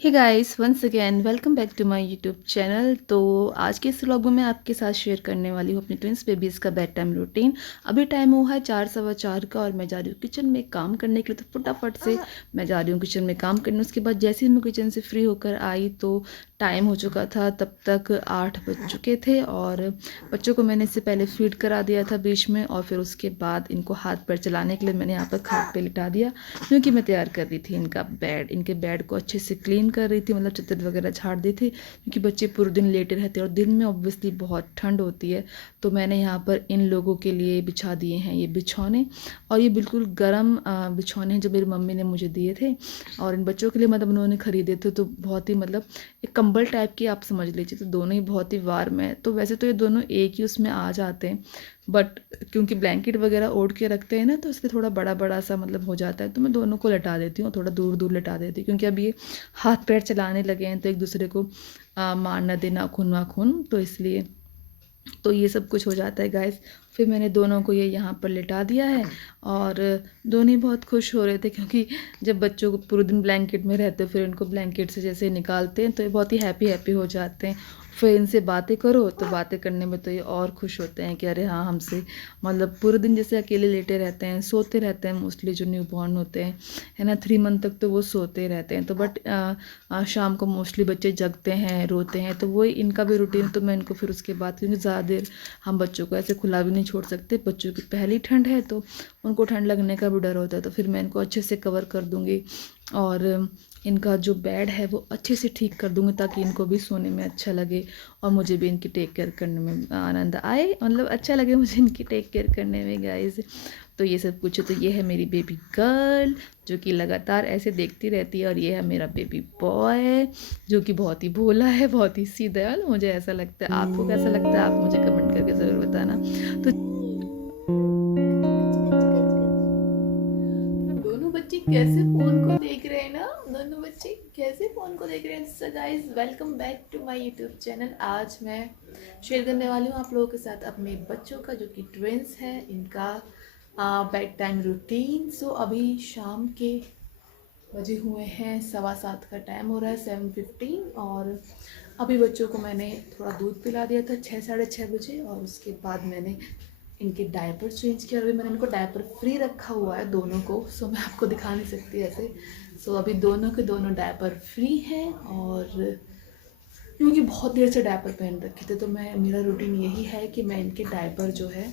Hey guys once again welcome back to my YouTube channel. तो आज के इस व्लॉग में मैं आपके साथ शेयर करने वाली हूँ अपनी ट्विंस बेबीज़ का बेड टाइम रूटीन। अभी टाइम हुआ है 4 सवा 4 का और मैं जा रही हूँ किचन में काम करने के लिए। तो फटाफट से मैं जा रही हूँ किचन में काम करने। उसके बाद जैसे ही मैं किचन से फ्री होकर आई तो टाइम हो चुका था, तब तक 8 बज चुके थे और बच्चों को मैंने इससे पहले फीड करा दिया था बीच में, और फिर उसके बाद इनको हाथ पैर चलाने के लिए मैंने यहाँ पर खाट पे लिटा दिया, क्योंकि मैं तैयार कर रही थी इनके बेड को अच्छे से क्लीन कर रही थी, मतलब चद्दर वगैरह झाड़ दी थी, क्योंकि बच्चे पूरे दिन लेटे रहते हैं और दिन में ऑब्वियसली बहुत ठंड होती है। तो मैंने यहाँ पर इन लोगों के लिए बिछा दिए हैं ये बिछौने, और ये बिल्कुल गर्म बिछौने हैं जो मेरी मम्मी ने मुझे दिए थे, और इन बच्चों के लिए मतलब उन्होंने ख़रीदे थे। तो बहुत ही मतलब एक कंबल टाइप की आप समझ लीजिए। तो दोनों ही बहुत ही वार्म है। तो वैसे तो ये दोनों एक ही उसमें आ जाते हैं, बट क्योंकि ब्लैंकेट वगैरह ओढ़ के रखते हैं ना, तो इसलिए थोड़ा बड़ा बड़ा सा मतलब हो जाता है। तो मैं दोनों को लटा देती हूँ, थोड़ा दूर दूर लटा देती हूँ, क्योंकि अब ये हाथ पैर चलाने लगे हैं तो एक दूसरे को मार ना दे, नाखून वाखून, तो इसलिए तो ये सब कुछ हो जाता है गाइस। फिर मैंने दोनों को ये यहाँ पर लिटा दिया है, और दोनों ही बहुत खुश हो रहे थे, क्योंकि जब बच्चों को पूरे दिन ब्लैंकेट में रहते फिर इनको ब्लैंकेट से जैसे निकालते हैं तो ये बहुत ही हैप्पी हैप्पी हो जाते हैं। फिर इनसे बातें करो तो बातें करने में तो ये और खुश होते हैं कि अरे हाँ हमसे, मतलब पूरे दिन जैसे अकेले लेटे रहते हैं, सोते रहते हैं मोस्टली जो न्यू बॉर्न होते हैं, है ना, 3 मंथ तक तो वो सोते रहते हैं। तो बट शाम को मोस्टली बच्चे जगते हैं, रोते हैं, तो वही इनका भी रूटीन। तो मैं इनको फिर उसके बाद, क्योंकि ज़्यादा देर हम बच्चों को ऐसे खुला भी नहीं छोड़ सकते, बच्चों की पहली ठंड है तो उनको ठंड लगने का भी डर होता है। तो फिर मैं इनको अच्छे से कवर कर दूँगी, और इनका जो बेड है वो अच्छे से ठीक कर दूँगी, ताकि इनको भी सोने में अच्छा लगे और मुझे भी इनकी टेक केयर करने में आनंद आए, मतलब अच्छा लगे मुझे इनकी टेक केयर करने में गाइस। तो ये सब कुछ है। तो ये है मेरी बेबी गर्ल जो कि लगातार ऐसे देखती रहती है, और ये है मेरा बेबी बॉय जो कि बहुत ही भोला है, बहुत ही सीधा है, मुझे ऐसा लगता है। आपको कैसा लगता है आप मुझे कमेंट करके ज़रूर बताना। तो दोनों बच्चे कैसे फोन को देख रहे हैं ना, दोनों बच्चे कैसे फोन को देख रहे हैं। So guys welcome back to my YouTube channel. आज मैं शेयर करने वाली हूँ आप लोगों के साथ अपने बच्चों का, जो कि ट्विंस है, इनका बेड टाइम रूटीन। सो अभी शाम के बजे हुए हैं 7:15 का टाइम हो रहा है, 7:15, और अभी बच्चों को मैंने थोड़ा दूध पिला दिया था 6 साढ़े 6 बजे, और उसके बाद मैंने इनके डायपर चेंज किया। अभी मैंने इनको डायपर फ्री रखा हुआ है दोनों को, सो मैं आपको दिखा नहीं सकती ऐसे। सो अभी दोनों के दोनों डायपर फ्री हैं, और क्योंकि बहुत देर से डायपर पहन रखे थे, तो मेरा रूटीन यही है कि मैं इनके डायपर जो है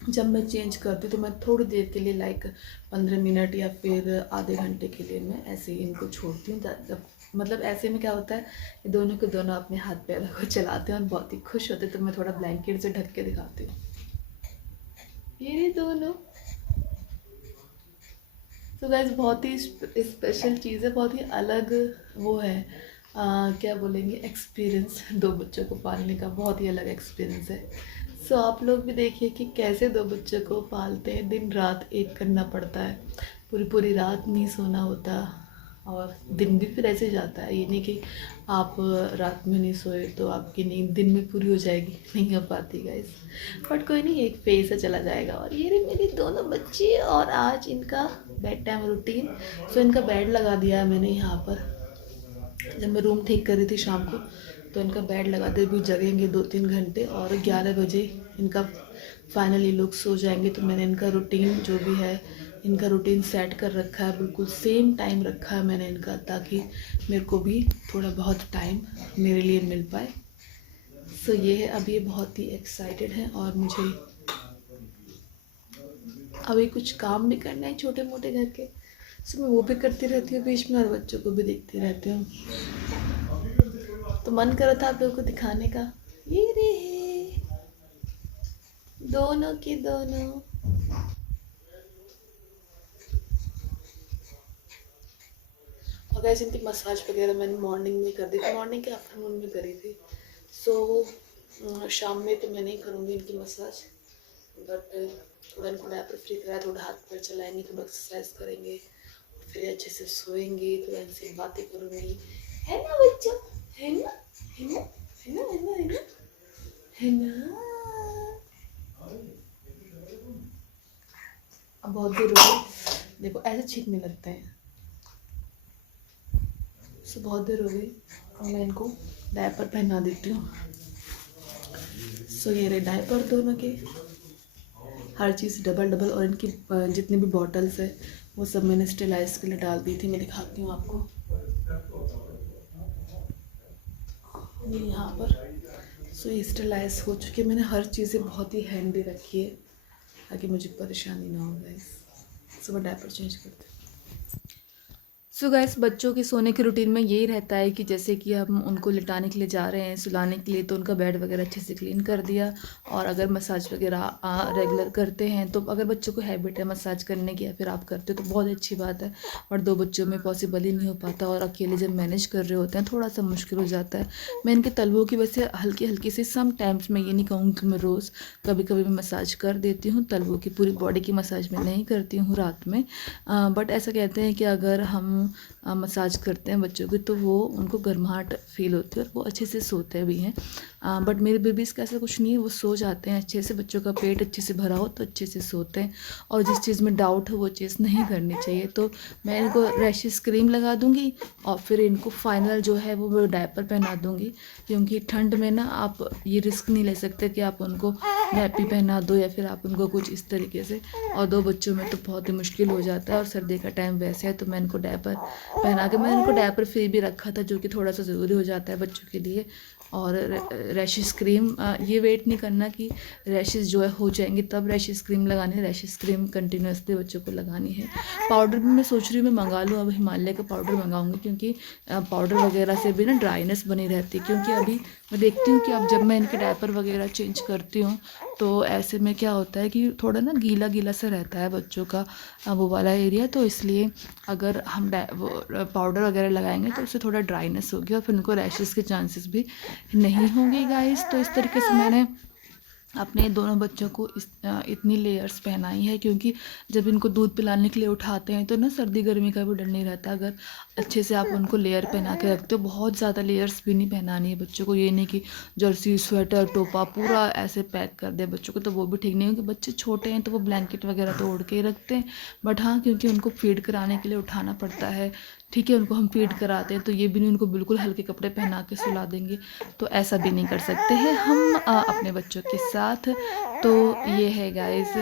जब मैं चेंज करती हूँ तो मैं थोड़ी देर के लिए लाइक 15 मिनट या फिर आधे घंटे के लिए मैं ऐसे ही इनको छोड़ती हूँ। जब मतलब ऐसे में क्या होता है, ये दोनों के दोनों अपने हाथ पैरों को चलाते हैं और बहुत ही खुश होते हैं। तो मैं थोड़ा ब्लैंकेट से ढक के दिखाती हूँ, ये दोनों। तो गाइस बहुत ही स्पेशल चीज़ है, बहुत ही अलग वो है, क्या बोलेंगे, एक्सपीरियंस। दो बच्चों को पालने का बहुत ही अलग एक्सपीरियंस है। सो आप लोग भी देखिए कि कैसे दो बच्चों को पालते हैं, दिन रात एक करना पड़ता है, पूरी पूरी रात नहीं सोना होता, और दिन भी फिर ऐसे जाता है। ये नहीं कि आप रात में नहीं सोए तो आपकी नींद दिन में पूरी हो जाएगी, नहीं हो पाती गाइस। बट कोई नहीं, एक फेज से चला जाएगा। और ये रही मेरी दोनों बच्ची, और आज इनका बेड टाइम रूटीन। सो इनका बेड लगा दिया है मैंने यहाँ पर, जब मैं रूम ठीक कर रही थी शाम को, तो इनका बेड लगा दिया। भी जगेंगे 2-3 घंटे, और 11 बजे इनका फाइनली लोग सो जाएंगे। तो मैंने इनका रूटीन जो भी है, इनका रूटीन सेट कर रखा है, बिल्कुल सेम टाइम रखा है मैंने इनका, ताकि मेरे को भी थोड़ा बहुत टाइम मेरे लिए मिल पाए। सो ये है, अब ये बहुत ही एक्साइटेड हैं, और मुझे अभी कुछ काम भी करना है छोटे मोटे घर के। सो मैं वो भी करती रहती हूँ बीच में, और बच्चों को भी देखती रहती हूँ। तो मन कर रहा था आप लोगों को दिखाने का। ये रहे दोनों के दोनों। और गैस इनकी मसाज वगैरह मैंने मॉर्निंग में कर दी थी, मॉर्निंग के आफ्टरनून में करी थी। सो शाम में तो मैं नहीं करूँगी इनकी मसाज, बट थोड़ा इनको डायपर फ्री कराया, थोड़ा हाथ पैर चलाएंगे, थोड़ा एक्सरसाइज करेंगे, फिर अच्छे से सोएंगे, थोड़ा इनसे बातें करूँगी, है ना बच्चों, है ना, है ना, है ना, है ना, है ना, है ना। अब बहुत देर हो गई, देखो ऐसे छींकने लगते हैं। सो बहुत देर हो गई और मैं इनको डायपर पहना देती हूँ। सो ये रहे डायपर दोनों के, हर चीज़ डबल डबल। और इनकी जितनी भी बॉटल्स है वो सब मैंने स्टेलाइज के लिए डाल दी थी। मैं दिखाती हूँ आपको, ये यहाँ पर। सो ये स्टेलाइज हो चुकी है। मैंने हर चीज़ें बहुत ही हैंडी रखी है ताकि मुझे परेशानी ना हो गाइस। सुबह डायपर चेंज करते हैं। सो गाइस, बच्चों के सोने के रूटीन में यही रहता है कि जैसे कि हम उनको लिटाने के लिए जा रहे हैं, सुलाने के लिए, तो उनका बेड वगैरह अच्छे से क्लीन कर दिया। और अगर मसाज वगैरह रेगुलर करते हैं, तो अगर बच्चों को हैबिट है मसाज करने की या फिर आप करते हो तो बहुत अच्छी बात है। और 2 बच्चों में पॉसिबल ही नहीं हो पाता, और अकेले जब मैनेज कर रहे होते हैं थोड़ा सा मुश्किल हो जाता है। मैं इनके तलवों की वजह से हल्की हल्की सी सम टाइम्स, मैं ये नहीं कहूँगी कि मैं रोज़, कभी कभी मैं मसाज कर देती हूँ तलवों की। पूरी बॉडी की मसाज मैं नहीं करती हूँ रात में। बट ऐसा कहते हैं कि अगर हम मसाज करते हैं बच्चों की तो वो उनको गर्माहट फील होती है और वो अच्छे से सोते भी हैं। बट मेरे बेबीज़ का ऐसा कुछ नहीं है, वो सो जाते हैं अच्छे से। बच्चों का पेट अच्छे से भरा हो तो अच्छे से सोते हैं। और जिस चीज़ में डाउट हो वो चीज़ नहीं करनी चाहिए। तो मैं इनको रैशेस क्रीम लगा दूँगी और फिर इनको फाइनल जो है वो डायपर पहना दूँगी। क्योंकि ठंड में ना आप ये रिस्क नहीं ले सकते कि आप उनको नैपी पहना दो या फिर आप उनको कुछ इस तरीके से। और 2 बच्चों में तो बहुत ही मुश्किल हो जाता है, और सर्दी का टाइम वैसे है, तो मैं इनको डायपर पहना के, मैंने इनको डायपर फ्री भी रखा था, जो कि थोड़ा सा ज़रूरी हो जाता है बच्चों के लिए। और रैशेस क्रीम, ये वेट नहीं करना कि रैशेस जो है हो जाएंगे तब रैशेस क्रीम लगानी है। रैशेस क्रीम कंटिन्यूसली बच्चों को लगानी है। पाउडर भी मैं सोच रही हूँ मैं मंगा लूँ, अब हिमालय का पाउडर मंगाऊंगी, क्योंकि पाउडर वगैरह से भी ना ड्राइनेस बनी रहती है। क्योंकि अभी मैं देखती हूँ कि अब जब मैं इनके डायपर वगैरह चेंज करती हूँ तो ऐसे में क्या होता है कि थोड़ा ना गीला गीला सा रहता है बच्चों का वो वाला एरिया। तो इसलिए अगर हम पाउडर वगैरह लगाएंगे तो उससे थोड़ा ड्राइनेस होगी और फिर उनको रैशेस के चांसेस भी नहीं होंगे गाइस। तो इस तरीके से मैंने अपने दोनों बच्चों को इतनी लेयर्स पहनाई है, क्योंकि जब इनको दूध पिलाने के लिए उठाते हैं तो ना सर्दी गर्मी का भी डर नहीं रहता। अगर अच्छे से आप उनको लेयर पहना के रखते हो, बहुत ज़्यादा लेयर्स भी नहीं पहनानी है बच्चों को। ये नहीं कि जर्सी स्वेटर टोपा पूरा ऐसे पैक कर दे बच्चों को, तो वो भी ठीक नहीं, क्योंकि बच्चे छोटे हैं तो वो ब्लैंकेट वगैरह तो ओढ़ के ही रखते हैं। बट हाँ, क्योंकि उनको फीड कराने के लिए उठाना पड़ता है, ठीक है, उनको हम फीड कराते हैं, तो ये भी नहीं उनको बिल्कुल हल्के कपड़े पहना के सुला देंगे, तो ऐसा भी नहीं कर सकते हैं हम अपने बच्चों के साथ। तो ये है गाइस।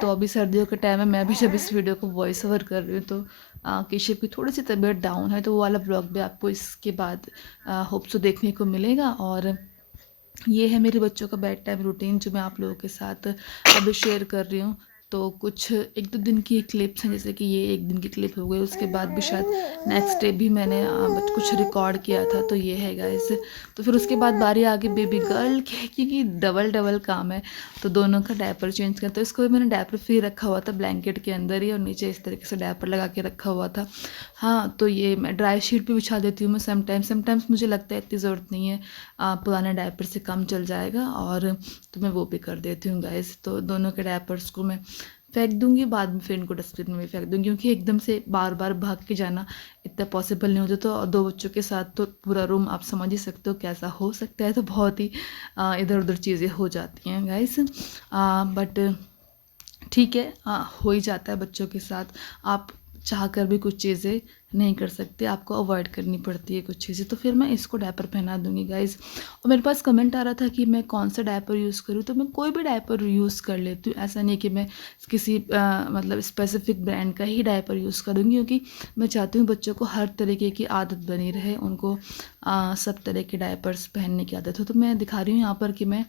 तो अभी सर्दियों के टाइम में मैं भी जब इस वीडियो को वॉइस ओवर कर रही हूँ तो केशव की थोड़ी सी तबीयत डाउन है, तो वो वाला ब्लॉग भी आपको इसके बाद होप सो देखने को मिलेगा। और ये है मेरे बच्चों का बेड टाइम रूटीन जो मैं आप लोगों के साथ अभी शेयर कर रही हूँ। तो कुछ 1-2 दिन की क्लिप्स हैं, जैसे कि ये 1 दिन की क्लिप हो गई, उसके बाद भी शायद नेक्स्ट डे भी मैंने कुछ रिकॉर्ड किया था, तो ये है गाइस। तो फिर उसके बाद बारी आ गई बेबी गर्ल की, क्योंकि डबल डबल काम है, तो दोनों का डायपर चेंज करता है। इसको भी मैंने डायपर फ्री रखा हुआ था ब्लैंकेट के अंदर ही, और नीचे इस तरीके से डायपर लगा के रखा हुआ था। हाँ, तो ये मैं ड्राई शीट भी बिछा देती हूँ मैं समटाइम्स मुझे लगता है इतनी ज़रूरत नहीं है, पुराने डायपर से काम चल जाएगा, और तो मैं वो भी कर देती हूँ गाइस। तो दोनों के डायपर्स को मैं फेंक दूंगी, बाद में फिर इनको डस्टबिन में भी फेंक दूंगी, क्योंकि एकदम से बार बार भाग के जाना इतना पॉसिबल नहीं होता। तो 2 बच्चों के साथ तो पूरा रूम आप समझ ही सकते हो कैसा हो सकता है, तो बहुत ही इधर उधर चीज़ें हो जाती हैं गाइस। बट ठीक है, हो ही जाता है बच्चों के साथ। आप चाह कर भी कुछ चीज़ें नहीं कर सकते, आपको अवॉइड करनी पड़ती है कुछ चीज़ें। तो फिर मैं इसको डायपर पहना दूंगी गाइज़। और मेरे पास कमेंट आ रहा था कि मैं कौन सा डायपर यूज़ करूँ, तो मैं कोई भी डायपर यूज़ कर लेती हूँ। ऐसा नहीं कि मैं किसी मतलब स्पेसिफिक ब्रांड का ही डायपर यूज़ करूँगी, क्योंकि मैं चाहती हूँ बच्चों को हर तरीके की आदत बनी रहे, उनको सब तरह के डायपर्स पहनने की आदत हो। तो मैं दिखा रही हूँ यहाँ पर कि मैं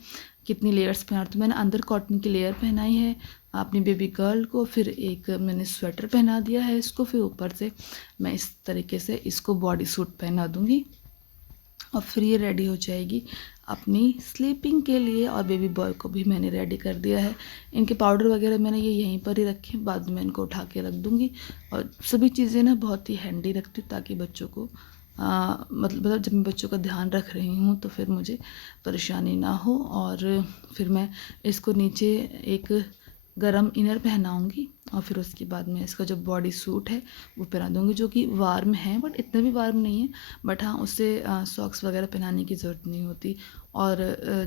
कितनी लेयर्स पहना, तो मैंने अंदर कॉटन की लेयर पहनाई है अपनी बेबी गर्ल को, फिर एक मैंने स्वेटर पहना दिया है इसको, फिर ऊपर से मैं इस तरीके से इसको बॉडी सूट पहना दूंगी, और फिर ये रेडी हो जाएगी अपनी स्लीपिंग के लिए। और बेबी बॉय को भी मैंने रेडी कर दिया है। इनके पाउडर वगैरह मैंने ये यहीं पर ही रखे, बाद में इनको उठा के रख दूँगी। और सभी चीज़ें ना बहुत ही हैंडी रखती हूँ, ताकि बच्चों को मतलब जब मैं बच्चों का ध्यान रख रही हूँ तो फिर मुझे परेशानी ना हो। और फिर मैं इसको नीचे एक गरम इनर पहनाऊँगी, और फिर उसके बाद मैं इसका जो बॉडी सूट है वो पहना दूँगी, जो कि वार्म है, बट इतना भी वार्म नहीं है। बट हाँ, उससे सॉक्स वगैरह पहनाने की ज़रूरत नहीं होती। और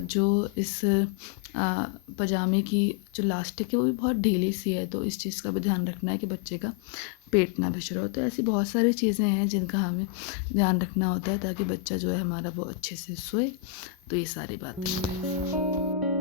जो इस पजामे की जो लास्टिक है वो भी बहुत ढीली सी है, तो इस चीज़ का भी ध्यान रखना है कि बच्चे का पेट ना बिखरे हो। तो ऐसी बहुत सारी चीज़ें हैं जिनका हमें ध्यान रखना होता है ताकि बच्चा जो है हमारा वो अच्छे से सोए। तो ये सारी बातें हैं।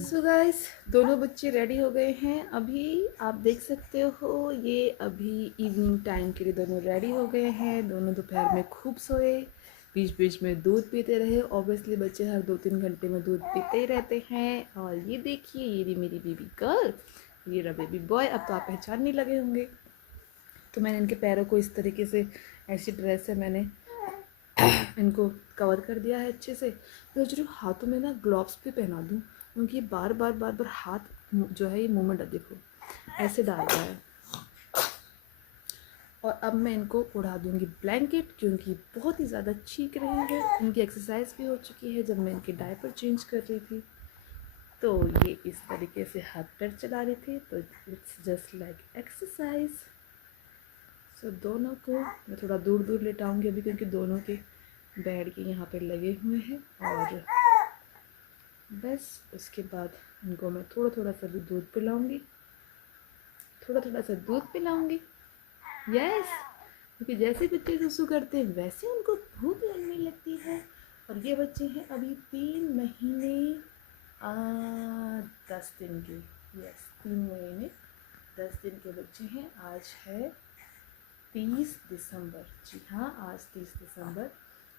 सो गाइस, दोनों बच्चे रेडी हो गए हैं। अभी आप देख सकते हो, ये अभी इवनिंग टाइम के लिए दोनों रेडी हो गए हैं। दोनों दोपहर में खूब सोए, बीच बीच में दूध पीते रहे। ऑब्वियसली बच्चे हर 2-3 घंटे में दूध पीते ही रहते हैं। और ये देखिए, ये रही मेरी बेबी गर्ल, ये रहा बेबी बॉय। अब तो आप पहचानने लगे होंगे। तो मैंने इनके पैरों को इस तरीके से, ऐसी ड्रेस से मैंने इनको कवर कर दिया है अच्छे से। मैं सोच रही हूँ हाथों में ना ग्लव्स भी पहना दूँ, क्योंकि बार बार हाथ जो है ये मुंह में देखो ऐसे डाल रहा है। और अब मैं इनको उड़ा दूँगी ब्लैंकेट, क्योंकि बहुत ही ज़्यादा चीख रहे हैं। इनकी एक्सरसाइज भी हो चुकी है जब मैं इनके डायपर चेंज कर रही थी। तो ये इस तरीके से हाथ पैर चला रही थी, तो इट्स जस्ट लाइक एक्सरसाइज। सो दोनों को मैं थोड़ा दूर दूर लेटाऊँगी अभी, क्योंकि दोनों के बेड के यहाँ पे लगे हुए हैं। और बस उसके बाद इनको मैं थोड़ा थोड़ा सा भी दूध पिलाऊंगी, थोड़ा थोड़ा सा दूध पिलाऊंगी। यस, क्योंकि जैसे बच्चे सुसु करते हैं वैसे उनको भूख लगने लगती है। और ये बच्चे हैं अभी 3 महीने 10 दिन के। यस, 3 महीने 10 दिन के बच्चे हैं। आज है 30 दिसंबर। जी हाँ, आज 30 दिसंबर।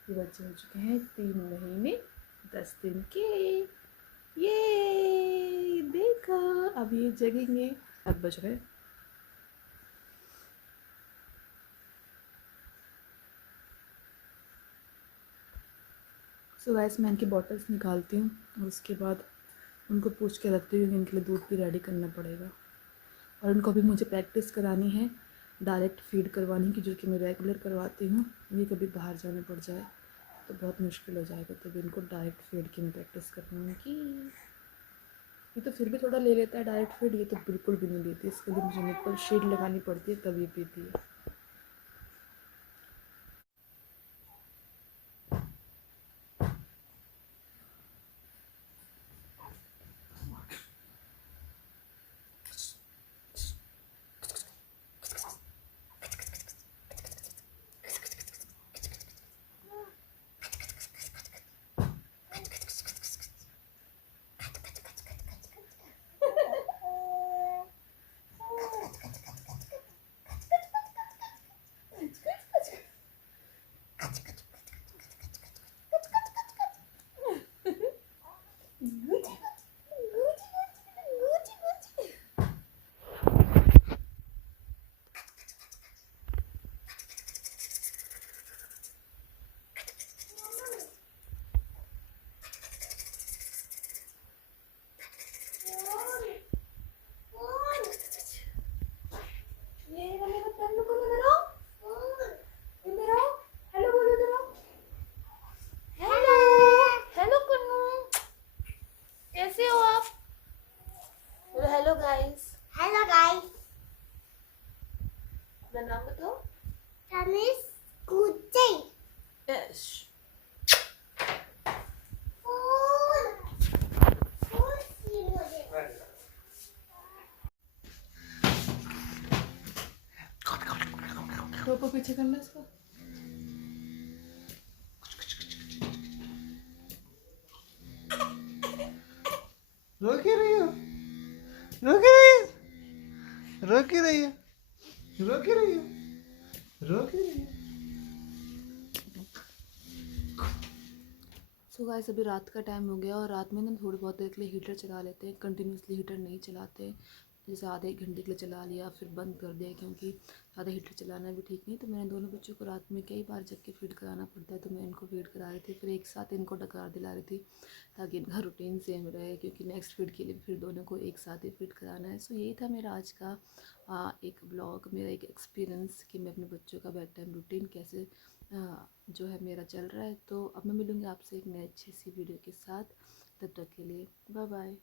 ये बच्चे हो चुके हैं 3 महीने 10 दिन के। ये देखो, अब ये जगेंगे। अब बज रहे। सो गाइस, मैं इनकी बॉटल्स निकालती हूँ और उसके बाद उनको पूछ के रखती हूँ, इनके लिए दूध भी रेडी करना पड़ेगा। और इनको भी मुझे प्रैक्टिस करानी है डायरेक्ट फीड करवाने की, जो कि मैं रेगुलर करवाती हूँ। ये कभी बाहर जाने पड़ जाए तो बहुत मुश्किल हो जाएगा, तभी इनको डायरेक्ट फीड की मैं प्रैक्टिस करवाऊँगी की। ये तो फिर भी थोड़ा ले लेता है डायरेक्ट फीड, ये तो बिल्कुल भी नहीं लेती। इसके लिए मुझे निप्पल शीट लगानी पड़ती है, तभी पीती है। Hello guys. हेलो गाइस, अपना नाम बताओ। रमेश कुचे यश। टोपो पीछे करना इसको। रो क्यों रही हो? रो क्यों रही हो? रो क्यों रही हो? रो क्यों रही हो? रो क्यों रही हो? सो गाइस, अभी रात का टाइम हो गया और रात में ना थोड़ी बहुत देर के लिए हीटर चला लेते हैं। कंटिन्यूसली हीटर नहीं चलाते, जैसे आधे एक घंटे के लिए चला लिया फिर बंद कर दिया, क्योंकि ज़्यादा हीटर चलाना भी ठीक नहीं। तो मैंने दोनों बच्चों को रात में कई बार जग के फीड कराना पड़ता है, तो मैं इनको फीड करा रही थी, फिर एक साथ इनको डकार दिला रही थी ताकि इनका रूटीन सेम रहे, क्योंकि नेक्स्ट फीड के लिए भी फिर दोनों को एक साथ ही फीड कराना है। सो यही था मेरा आज का एक ब्लॉग, मेरा एक एक्सपीरियंस कि मैं अपने बच्चों का बेड टाइम रूटीन कैसे जो है मेरा चल रहा है। तो अब मैं मिलूँगी आपसे एक नई अच्छी सी वीडियो के साथ। तब तक के लिए बाय बाय।